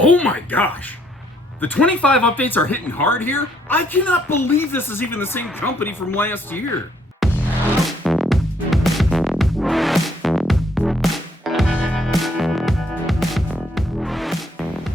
Oh my gosh! The 25 updates are hitting hard here? I cannot believe this is even the same company from last year.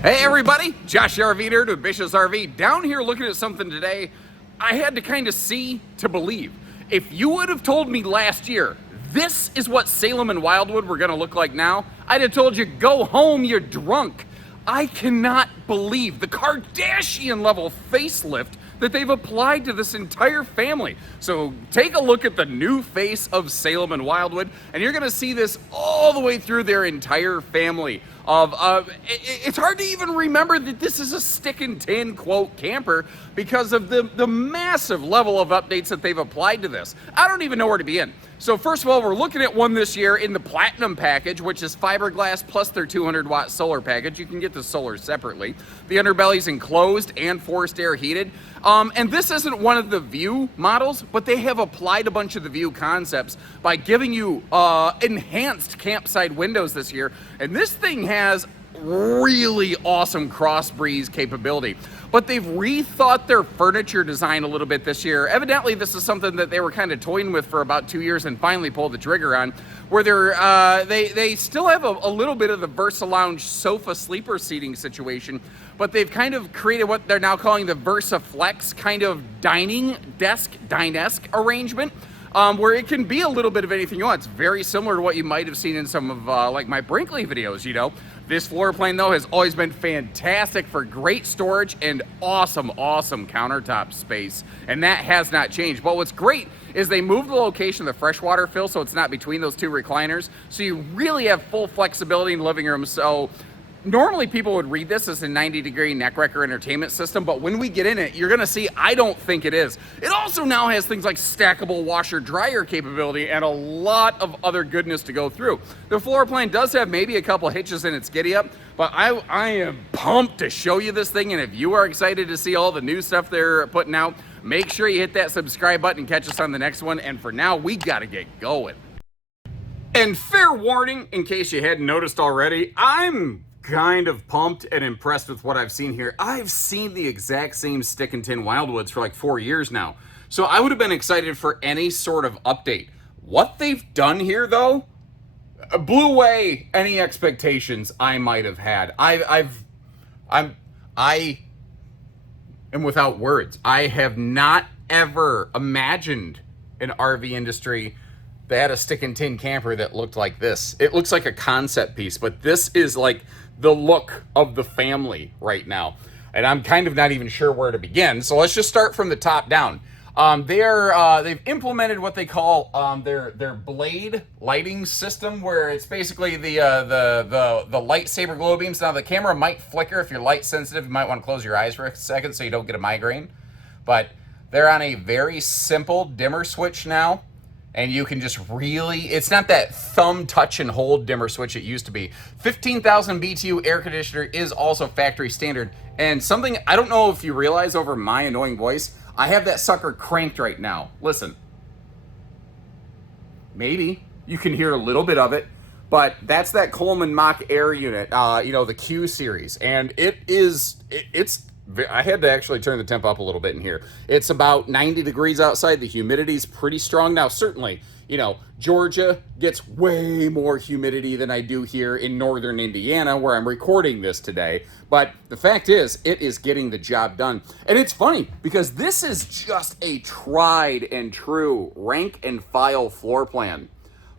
Hey everybody, Josh the RV Nerd with Bish's RV. Down here looking at something today, I had to kind of see to believe. If you would have told me last year, this is what Salem and Wildwood were gonna look like now, I'd have told you, go home, you're drunk. I cannot believe the Kardashian level facelift that they've applied to this entire family. So take a look at the new face of Salem and Wildwood, and you're gonna see this all the way through their entire family. It's hard to even remember that this is a stick and tin quote camper because of the massive level of updates that they've applied to this. I don't even know where to begin. So first of all, we're looking at one this year in the Platinum package, which is fiberglass plus their 200-watt solar package. You can get the solar separately. The underbelly's enclosed and forced air heated. And this isn't one of the View models, but they have applied a bunch of the View concepts by giving you enhanced campsite windows this year. And this thing has really awesome cross breeze capability. But they've rethought their furniture design a little bit this year. Evidently, this is something that they were kind of toying with for about 2 years and finally pulled the trigger on, where they still have a little bit of the Versa Lounge sofa sleeper seating situation, but they've kind of created what they're now calling the Versa Flex kind of dining desk, dine-esque arrangement. Where it can be a little bit of anything you want. It's very similar to what you might have seen in some of like my Brinkley videos, you know. This floor plan though has always been fantastic for great storage and awesome countertop space, and that has not changed. But what's great is they moved the location of the freshwater fill so it's not between those two recliners, so you really have full flexibility in the living room. So normally people would read this as a 90-degree neck wrecker entertainment system, but when we get in it, you're gonna see I don't think it is. It also now has things like stackable washer-dryer capability and a lot of other goodness to go through. The floor plan does have maybe a couple hitches in its giddy-up, but I am pumped to show you this thing, and if you are excited to see all the new stuff they're putting out, make sure you hit that subscribe button and catch us on the next one, and for now, we gotta get going. And fair warning, in case you hadn't noticed already, I'm kind of pumped and impressed with what I've seen here. I've seen the exact same stick and tin Wildwoods for like 4 years now, so I would have been excited for any sort of update. What they've done here though blew away any expectations I might have had. I am without words. I have not ever imagined an RV industry that had a stick and tin camper that looked like this. It looks like a concept piece, but this is like the look of the family right now. And I'm kind of not even sure where to begin. So let's just start from the top down. They've implemented what they call their blade lighting system, where it's basically the lightsaber glow beams. Now the camera might flicker if you're light sensitive. You might want to close your eyes for a second so you don't get a migraine. But they're on a very simple dimmer switch now. And you can just really, it's not that thumb touch and hold dimmer switch it used to be. 15,000 BTU air conditioner is also factory standard. And something, I don't know if you realize over my annoying voice, I have that sucker cranked right now. Listen. Maybe you can hear a little bit of it, but that's that Coleman Mach Air unit, the Q series. And it's I had to actually turn the temp up a little bit in here. It's about 90 degrees outside. The humidity's pretty strong. Now, certainly, Georgia gets way more humidity than I do here in northern Indiana, where I'm recording this today. But the fact is, it is getting the job done. And it's funny, because this is just a tried and true rank and file floor plan.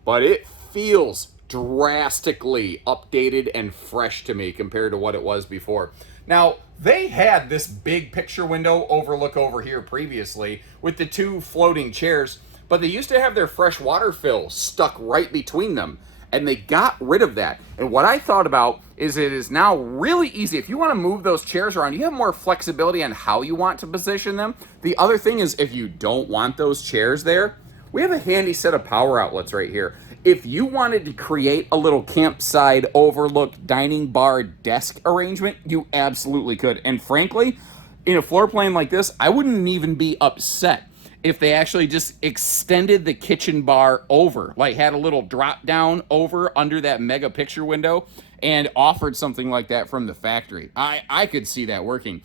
But it feels drastically updated and fresh to me compared to what it was before. Now, they had this big picture window overlook over here previously with the two floating chairs, but they used to have their fresh water fill stuck right between them, and they got rid of that. And what I thought about is it is now really easy. If you want to move those chairs around, you have more flexibility on how you want to position them. The other thing is, if you don't want those chairs there, we have a handy set of power outlets right here. If you wanted to create a little campsite overlook dining bar desk arrangement, you absolutely could. And frankly, in a floor plan like this, I wouldn't even be upset if they actually just extended the kitchen bar over, like had a little drop down over under that mega picture window and offered something like that from the factory. I could see that working.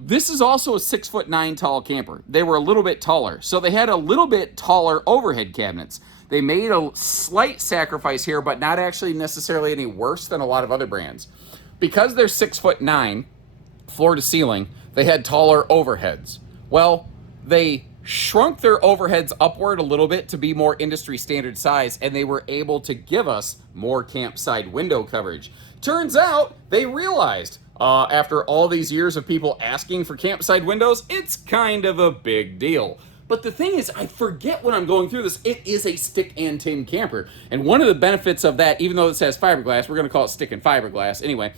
This is also a 6'9" tall camper. They were a little bit taller, so they had a little bit taller overhead cabinets. They made a slight sacrifice here, but not actually necessarily any worse than a lot of other brands. Because they're 6'9", floor to ceiling, they had taller overheads. Well, they shrunk their overheads upward a little bit to be more industry standard size, and they were able to give us more campsite window coverage. Turns out they realized after all these years of people asking for campsite windows, it's kind of a big deal. But the thing is, I forget when I'm going through this, it is a stick and tin camper. And one of the benefits of that, even though it says fiberglass, we're going to call it stick and fiberglass anyway,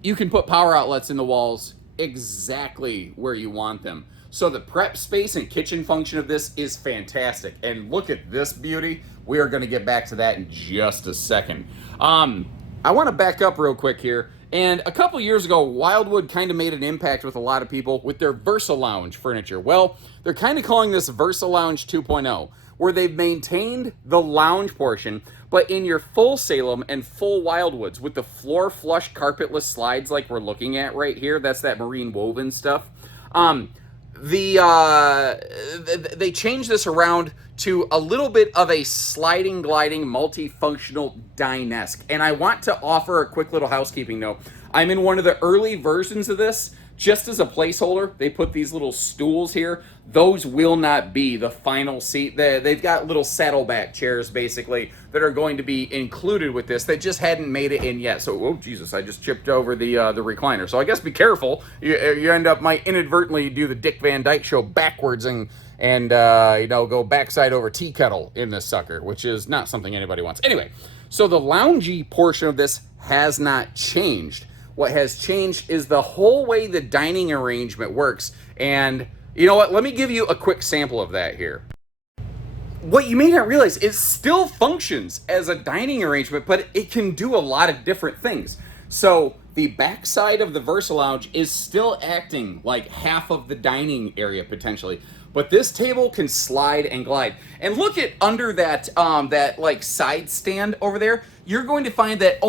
you can put power outlets in the walls exactly where you want them. So the prep space and kitchen function of this is fantastic. And look at this beauty. We are going to get back to that in just a second. I want to back up real quick here. And a couple years ago, Wildwood kind of made an impact with a lot of people with their Versa Lounge furniture. Well, they're kind of calling this Versa Lounge 2.0, where they've maintained the lounge portion, but in your full Salem and full Wildwoods with the floor flush carpetless slides like we're looking at right here. That's that marine woven stuff. They changed this around to a little bit of a sliding, gliding, multifunctional dine-esque. And I want to offer a quick little housekeeping note. I'm in one of the early versions of this. Just as a placeholder, they put these little stools here. Those will not be the final seat. They've got little saddleback chairs, basically, that are going to be included with this. They just hadn't made it in yet. So, oh, Jesus, I just chipped over the recliner. So I guess be careful. You might inadvertently do the Dick Van Dyke Show backwards and go backside over tea kettle in this sucker, which is not something anybody wants. Anyway, so the loungy portion of this has not changed. What has changed is the whole way the dining arrangement works. And you know what? Let me give you a quick sample of that here. What you may not realize, it still functions as a dining arrangement, but it can do a lot of different things. So the backside of the Versa Lounge is still acting like half of the dining area potentially. But this table can slide and glide. And look at under that like side stand over there. You're going to find that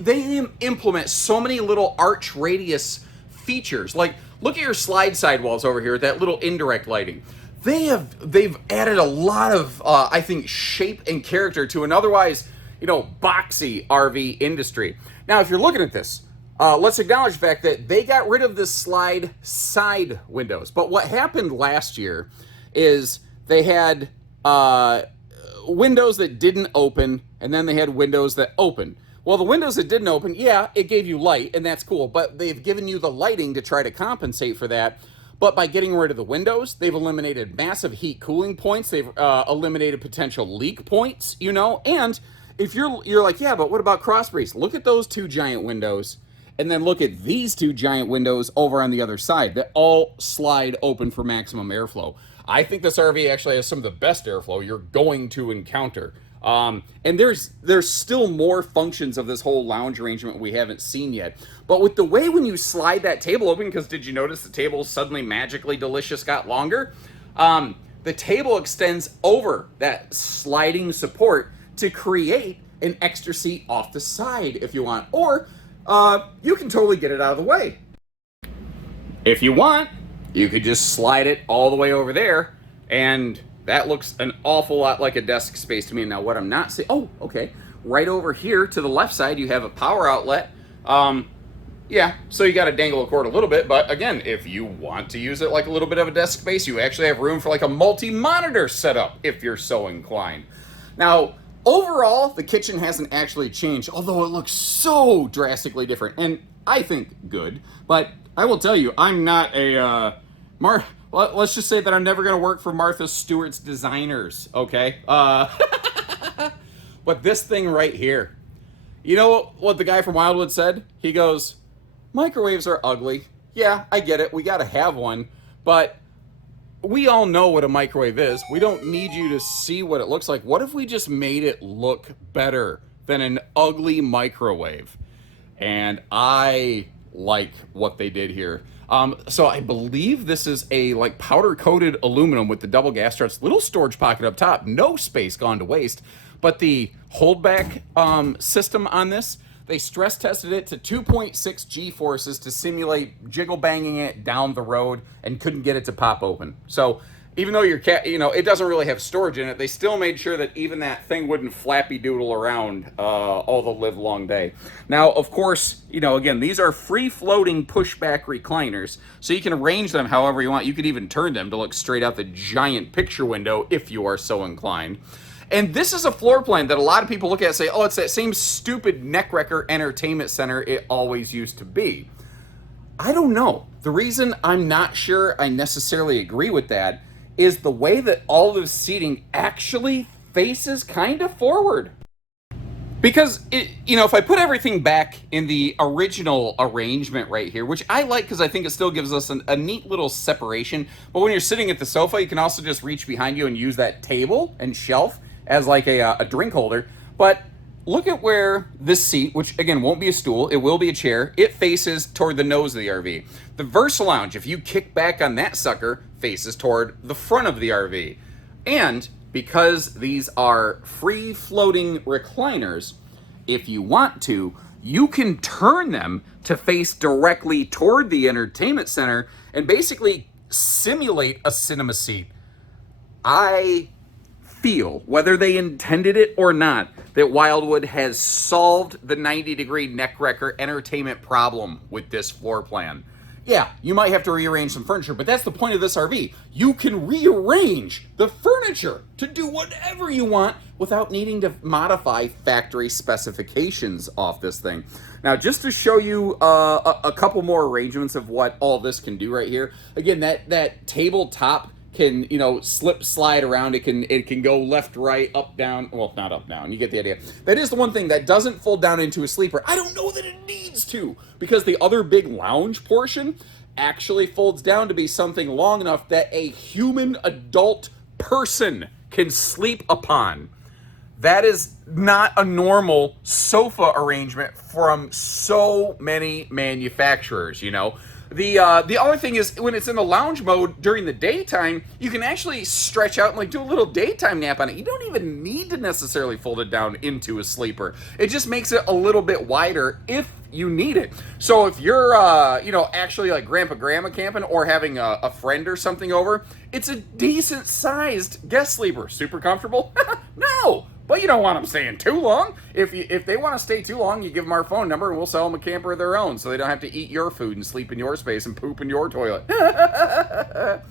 they implement so many little arch radius features. Like look at your slide sidewalls over here, that little indirect lighting. They've added a lot of I think shape and character to an otherwise boxy RV industry. Now if you're looking at this, let's acknowledge the fact that they got rid of the slide side windows. But what happened last year is they had windows that didn't open, and then they had windows that opened. Well, the windows that didn't open, yeah, it gave you light, and that's cool. But they've given you the lighting to try to compensate for that. But by getting rid of the windows, they've eliminated massive heat cooling points. They've eliminated potential leak points, And if you're like, yeah, but what about cross breeze? Look at those two giant windows. And then look at these two giant windows over on the other side that all slide open for maximum airflow. I think this RV actually has some of the best airflow you're going to encounter. And there's still more functions of this whole lounge arrangement we haven't seen yet. But with the way when you slide that table open, because did you notice the table suddenly magically delicious got longer? The table extends over that sliding support to create an extra seat off the side if you want. Or you can totally get it out of the way. If you want, you could just slide it all the way over there, and that looks an awful lot like a desk space to me. Now, what I'm not seeing, okay, right over here to the left side, you have a power outlet. Yeah, so you got to dangle a cord a little bit, but again, if you want to use it like a little bit of a desk space, you actually have room for like a multi-monitor setup if you're so inclined. Now, overall, the kitchen hasn't actually changed, although it looks so drastically different, and I think good. But I will tell you, I'm not a let's just say that I'm never going to work for Martha Stewart's designers, okay? But this thing right here, you know what the guy from Wildwood said? He goes, microwaves are ugly. Yeah, I get it. We got to have one, but we all know what a microwave is. We don't need you to see what it looks like. What if we just made it look better than an ugly microwave? And I like what they did here. So I believe this is a like powder coated aluminum with the double gas struts, little storage pocket up top, no space gone to waste. But the holdback system on this, they stress tested it to 2.6 G forces to simulate jiggle banging it down the road and couldn't get it to pop open. So even though your cat, it doesn't really have storage in it, they still made sure that even that thing wouldn't flappy doodle around all the live long day. Now, of course, again, these are free floating pushback recliners, so you can arrange them however you want. You could even turn them to look straight out the giant picture window if you are so inclined. And this is a floor plan that a lot of people look at and say, oh, it's that same stupid neck-wrecker entertainment center it always used to be. I don't know. The reason I'm not sure I necessarily agree with that is the way that all of the seating actually faces kind of forward. Because, if I put everything back in the original arrangement right here, which I like because I think it still gives us a neat little separation, but when you're sitting at the sofa, you can also just reach behind you and use that table and shelf as like a drink holder. But look at where this seat, which again won't be a stool, it will be a chair, it faces toward the nose of the RV. The Versa Lounge, if you kick back on that sucker, faces toward the front of the RV. And because these are free floating recliners, if you want to, you can turn them to face directly toward the entertainment center and basically simulate a cinema seat. I feel, whether they intended it or not, that Wildwood has solved the 90-degree neck wrecker entertainment problem with this floor plan. Yeah, you might have to rearrange some furniture, but that's the point of this RV. You can rearrange the furniture to do whatever you want without needing to modify factory specifications off this thing. Now, just to show you a couple more arrangements of what all this can do right here. Again, that tabletop can slide around. It can go left, right, up, down. Well, not up, down. You get the idea. That is the one thing that doesn't fold down into a sleeper. I don't know that it needs to, because the other big lounge portion actually folds down to be something long enough that a human adult person can sleep upon. That is not a normal sofa arrangement from so many manufacturers, The other thing is, when it's in the lounge mode during the daytime, you can actually stretch out and do a little daytime nap on it. You don't even need to necessarily fold it down into a sleeper. It just makes it a little bit wider if you need it. So if you're, actually like grandma camping or having a friend or something over, it's a decent sized guest sleeper. Super comfortable? No! But you don't want them staying too long. If they want to stay too long, you give them our phone number and we'll sell them a camper of their own so they don't have to eat your food and sleep in your space and poop in your toilet. But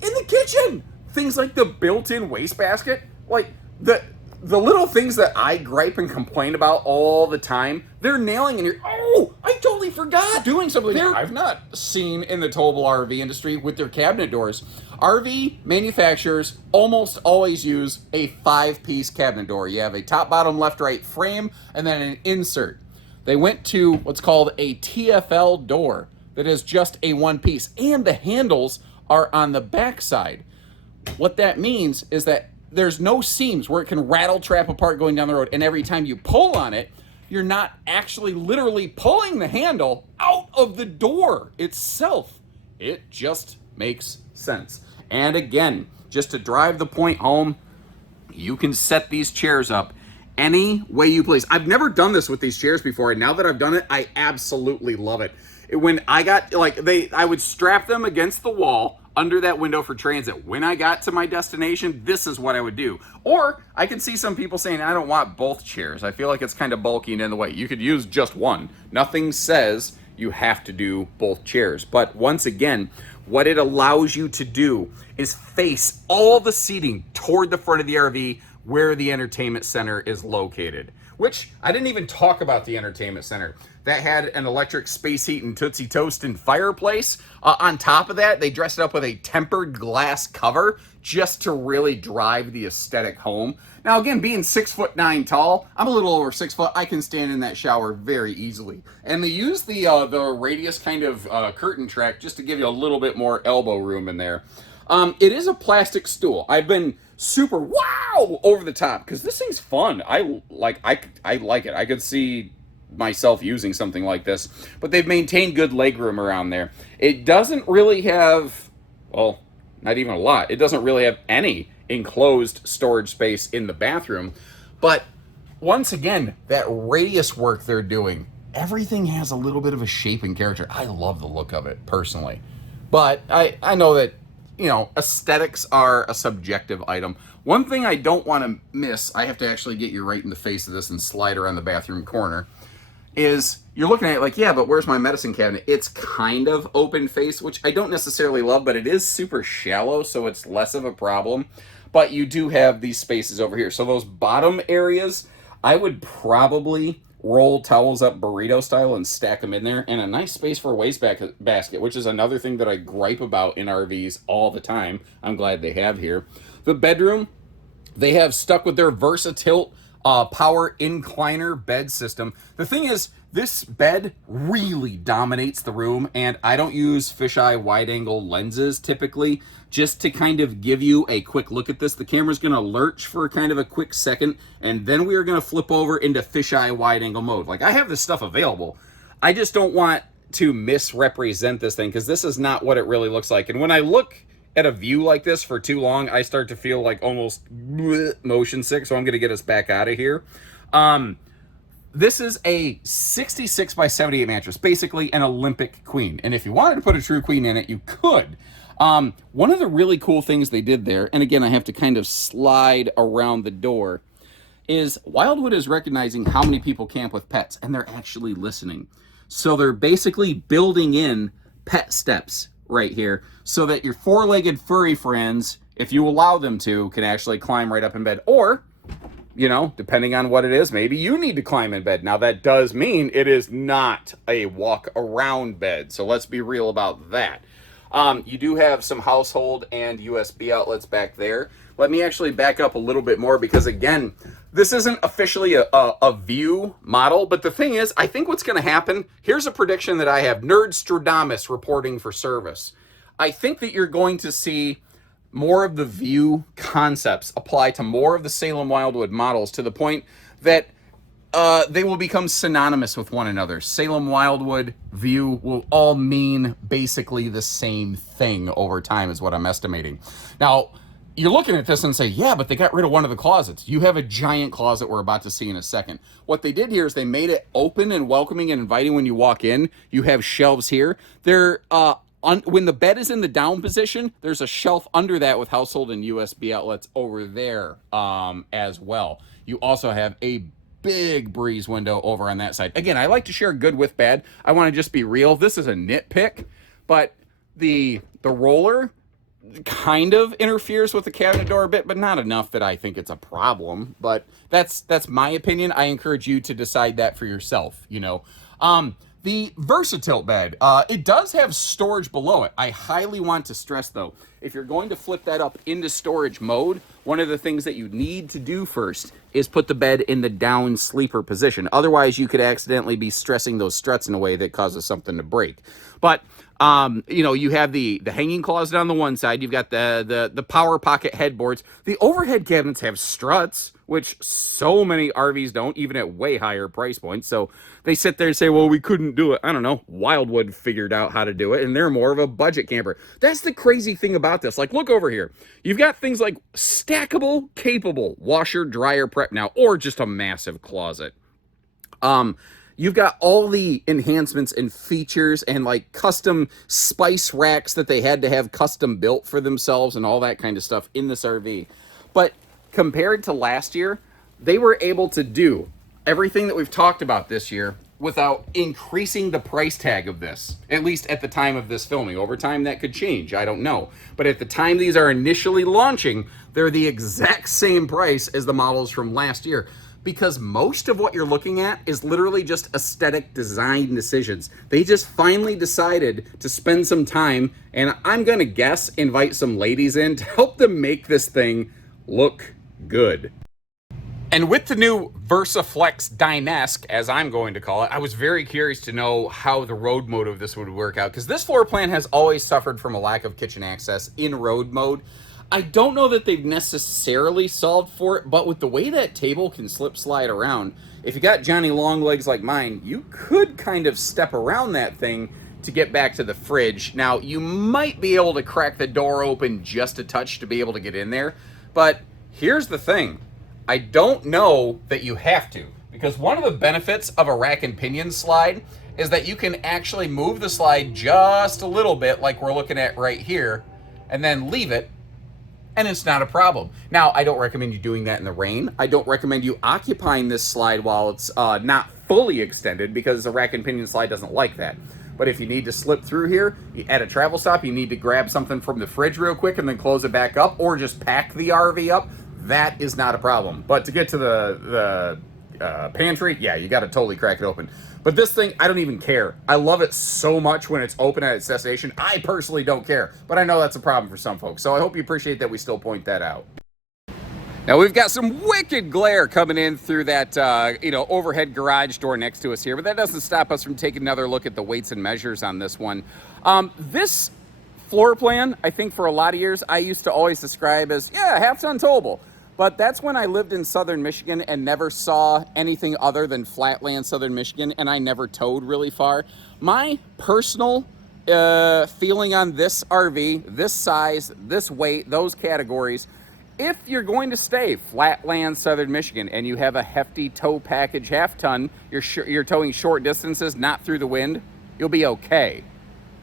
in the kitchen, things like the built-in wastebasket, like the little things that I gripe and complain about all the time, they're nailing in here. Oh, I totally forgot. Doing something I've not seen in the towable RV industry with their cabinet doors. RV manufacturers almost always use a 5-piece cabinet door. You have a top, bottom, left, right frame, and then an insert. They went to what's called a TFL door that is just a 1-piece, and the handles are on the back side. What that means is that there's no seams where it can rattle trap apart going down the road, and every time you pull on it, you're not actually literally pulling the handle out of the door itself. It just makes sense. And again, just to drive the point home, you can set these chairs up any way you please. I've never done this with these chairs before, and now that I've done it, I absolutely love it. When I got, I would strap them against the wall under that window for transit. When I got to my destination, this is what I would do. Or I can see some people saying, I don't want both chairs. I feel like it's kind of bulky and in the way. You could use just one. Nothing says you have to do both chairs. But once again, what it allows you to do is face all the seating toward the front of the RV where the entertainment center is located. Which, I didn't even talk about the entertainment center. That had an electric space heat and Tootsie Toast and fireplace. On top of that, they dressed it up with a tempered glass cover just to really drive the aesthetic home. Now again, being 6'9" tall, I'm a little over 6 foot. I can stand in that shower very easily. And they use the radius kind of curtain track just to give you a little bit more elbow room in there. It is a plastic stool. I've been super wow over the top because this thing's fun. I like it. I could see myself using something like this. But they've maintained good legroom around there. It doesn't really have, well, not even a lot. It doesn't really have any enclosed storage space in the bathroom. But once again, that radius work they're doing, everything has a little bit of a shape and character. I love the look of it, personally. But I know that, you know, aesthetics are a subjective item. One thing I don't want to miss, I have to actually get you right in the face of this and slide around the bathroom corner, is you're looking at it like, yeah, but where's my medicine cabinet? It's kind of open face, which I don't necessarily love, but it is super shallow, so it's less of a problem. But you do have these spaces over here. So those bottom areas, I would probably roll towels up burrito style and stack them in there, and a nice space for a basket, which is another thing that I gripe about in RVs all the time. I'm glad they have here. The bedroom, they have stuck with their Versatilt power incliner bed system. The thing is, this bed really dominates the room, and I don't use fisheye wide-angle lenses typically, just to kind of give you a quick look at this. The camera's going to lurch for kind of a quick second, and then we are going to flip over into fisheye wide-angle mode. Like, I have this stuff available. I just don't want to misrepresent this thing, because this is not what it really looks like. And when I look at a view like this for too long, I start to feel like almost motion sick, so I'm going to get us back out of here. This is a 66 by 78 mattress, basically an Olympic queen. And if you wanted to put a true queen in it, you could. One of the really cool things they did there, and again, I have to kind of slide around the door, is Wildwood is recognizing how many people camp with pets, and they're actually listening. So they're basically building in pet steps right here so that your four-legged furry friends, if you allow them to, can actually climb right up in bed. Or, you know, depending on what it is, maybe you need to climb in bed. Now, that does mean it is not a walk-around bed, so let's be real about that. You do have some household and USB outlets back there. Let me actually back up a little bit more, because, again, this isn't officially a view model, but the thing is, I think what's going to happen, here's a prediction that I have, Nerdstradamus reporting for service. I think that you're going to see more of the view concepts apply to more of the Salem Wildwood models, to the point that they will become synonymous with one another. Salem Wildwood, view will all mean basically the same thing over time, is what I'm estimating. Now, you're looking at this and say, yeah, but they got rid of one of the closets. You have a giant closet we're about to see in a second. What they did here is they made it open and welcoming and inviting when you walk in. You have shelves here. They're when the bed is in the down position, there's a shelf under that with household and USB outlets over there as well. You also have a big breeze window over on that side. Again, I like to share good with bad. I want to just be real. This is a nitpick, but the roller kind of interferes with the cabinet door a bit, but not enough that I think it's a problem. But that's my opinion. I encourage you to decide that for yourself, you know. The Versatilt bed, it does have storage below it. I highly want to stress, though, if you're going to flip that up into storage mode, one of the things that you need to do first is put the bed in the down sleeper position. Otherwise, you could accidentally be stressing those struts in a way that causes something to break. But you know, you have the hanging closet on the one side. You've got the power pocket headboards. The overhead cabinets have struts, which so many RVs don't, even at way higher price points. So they sit there and say, well, we couldn't do it. I don't know. Wildwood figured out how to do it, and they're more of a budget camper. That's the crazy thing about this. Like, look over here. You've got things like stackable, capable washer, dryer, prep now, or just a massive closet. You've got all the enhancements and features and like custom spice racks that they had to have custom built for themselves and all that kind of stuff in this RV. But compared to last year, they were able to do everything that we've talked about this year without increasing the price tag of this, at least at the time of this filming. Over time, that could change. I don't know. But at the time these are initially launching, they're the exact same price as the models from last year, because most of what you're looking at is literally just aesthetic design decisions. They just finally decided to spend some time, and I'm gonna guess invite some ladies in to help them make this thing look good. And with the new VersaFlex Dynesque, as I'm going to call it, I was very curious to know how the road mode of this would work out, because this floor plan has always suffered from a lack of kitchen access in road mode. I don't know that they've necessarily solved for it, but with the way that table can slip slide around, if you got Johnny long legs like mine, you could kind of step around that thing to get back to the fridge. Now, you might be able to crack the door open just a touch to be able to get in there, but here's the thing. I don't know that you have to, because one of the benefits of a rack and pinion slide is that you can actually move the slide just a little bit like we're looking at right here, and then leave it, and it's not a problem. Now, I don't recommend you doing that in the rain. I don't recommend you occupying this slide while it's not fully extended, because a rack and pinion slide doesn't like that. But if you need to slip through here, at a travel stop, you need to grab something from the fridge real quick and then close it back up, or just pack the RV up, that is not a problem. But to get to the pantry, yeah, you got to totally crack it open. But this thing, I don't even care. I love it so much when it's open at its destination. I personally don't care, but I know that's a problem for some folks. So I hope you appreciate that we still point that out. Now we've got some wicked glare coming in through that overhead garage door next to us here, but that doesn't stop us from taking another look at the weights and measures on this one. This floor plan, I think for a lot of years, I used to always describe as, yeah, half-ton towable. But that's when I lived in southern Michigan and never saw anything other than flatland southern Michigan, and I never towed really far. My personal feeling on this RV, this size, this weight, those categories, if you're going to stay flatland southern Michigan and you have a hefty tow package half-ton, you're towing short distances, not through the wind, you'll be okay.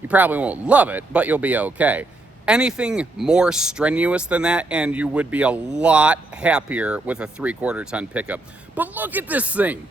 You probably won't love it, but you'll be okay. Anything more strenuous than that, and you would be a lot happier with a 3/4 ton pickup. But look at this thing.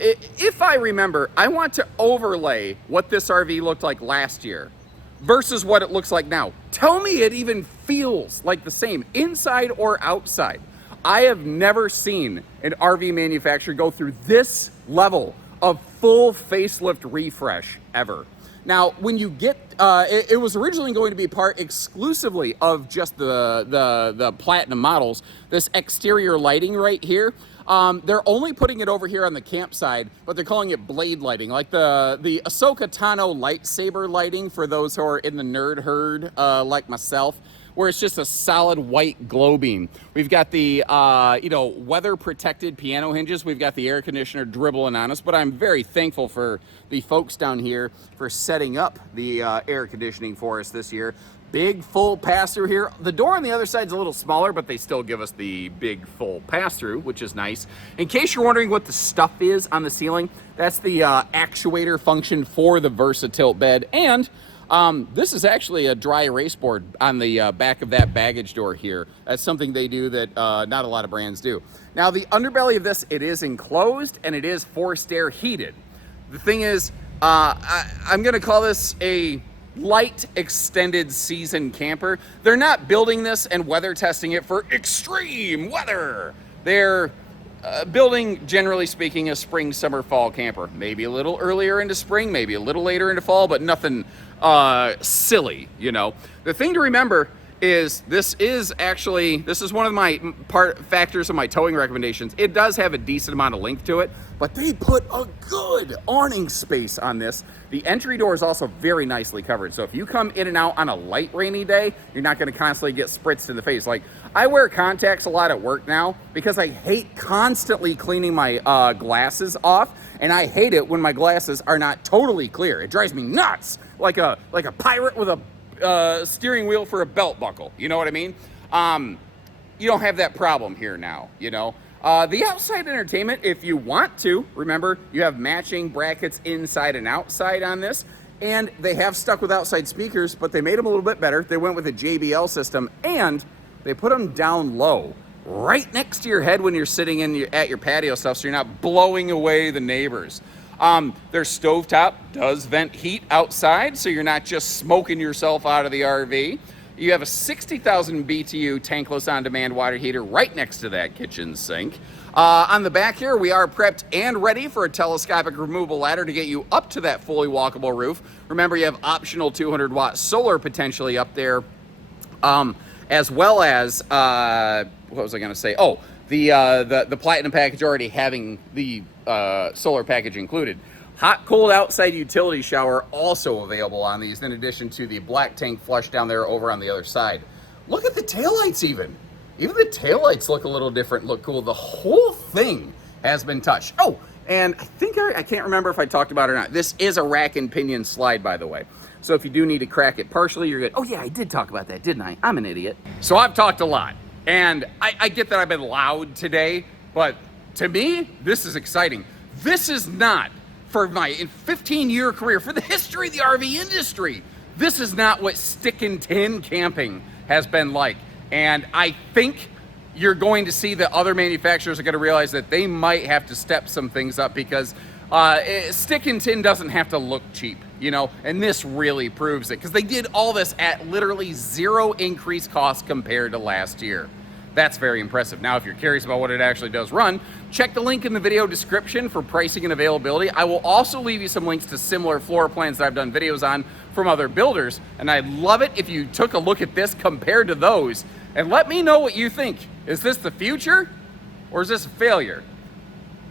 If I remember, I want to overlay what this RV looked like last year versus what it looks like now. Tell me it even feels like the same, inside or outside. I have never seen an RV manufacturer go through this level of full facelift refresh ever. Now, when you get, it was originally going to be part exclusively of just the Platinum models, this exterior lighting right here. They're only putting it over here on the campside, but they're calling it blade lighting, like the Ahsoka Tano lightsaber lighting for those who are in the nerd herd like myself, where it's just a solid white glow beam. We've got the weather protected piano hinges. We've got the air conditioner dribbling on us, but I'm very thankful for the folks down here for setting up the air conditioning for us this year. Big full pass-through here. The door on the other side is a little smaller, but they still give us the big full pass-through, which is nice. In case you're wondering what the stuff is on the ceiling, that's the actuator function for the VersaTilt bed. And this is actually a dry erase board on the back of that baggage door here. That's something they do that not a lot of brands do. Now, the underbelly of this, it is enclosed and it is forced air heated. The thing is, I'm going to call this a light extended season camper. They're not building this and weather testing it for extreme weather. They're building, generally speaking, a spring, summer, fall camper. Maybe a little earlier into spring, maybe a little later into fall, but nothing silly, you know. The thing to remember is this is one of my factors of my towing recommendations. It does have a decent amount of length to it, but they put a good awning space on this. The entry door is also very nicely covered, so if you come in and out on a light rainy day, you're not going to constantly get spritzed in the face. Like, I wear contacts a lot at work now because I hate constantly cleaning my glasses off, and I hate it when my glasses are not totally clear. It drives me nuts, like a pirate with a steering wheel for a belt buckle. You know what I mean? You don't have that problem here now, you know? The outside entertainment, if you want to, remember, you have matching brackets inside and outside on this, and they have stuck with outside speakers, but they made them a little bit better. They went with a JBL system, and they put them down low, right next to your head when you're sitting at your patio stuff, so you're not blowing away the neighbors. Their stovetop does vent heat outside, so you're not just smoking yourself out of the RV. You have a 60,000 BTU tankless on-demand water heater right next to that kitchen sink. On the back here, we are prepped and ready for a telescopic removable ladder to get you up to that fully walkable roof. Remember, you have optional 200-watt solar potentially up there, as well as, what was I going to say? Oh, the Platinum package already having the solar package included. Hot, cold outside utility shower also available on these, in addition to the black tank flush down there over on the other side. Look at the taillights even. Even the taillights look a little different, look cool. The whole thing has been touched. Oh, and I think I can't remember if I talked about it or not. This is a rack and pinion slide, by the way. So if you do need to crack it partially, you're good. Oh yeah, I did talk about that, didn't I? I'm an idiot. So I've talked a lot, and I get that I've been loud today, but to me, this is exciting. This is not, for my 15-year career, for the history of the RV industry, this is not what stick and tin camping has been like. And I think you're going to see that other manufacturers are going to realize that they might have to step some things up, because stick and tin doesn't have to look cheap, you know, and this really proves it, because they did all this at literally zero increased cost compared to last year. That's very impressive. Now, if you're curious about what it actually does run, check the link in the video description for pricing and availability. I will also leave you some links to similar floor plans that I've done videos on from other builders, and I'd love it if you took a look at this compared to those, and let me know what you think. Is this the future, or is this a failure?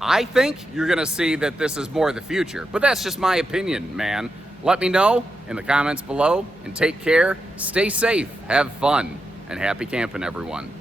I think you're gonna see that this is more the future, but that's just my opinion, man. Let me know in the comments below, and take care, stay safe, have fun, and happy camping, everyone.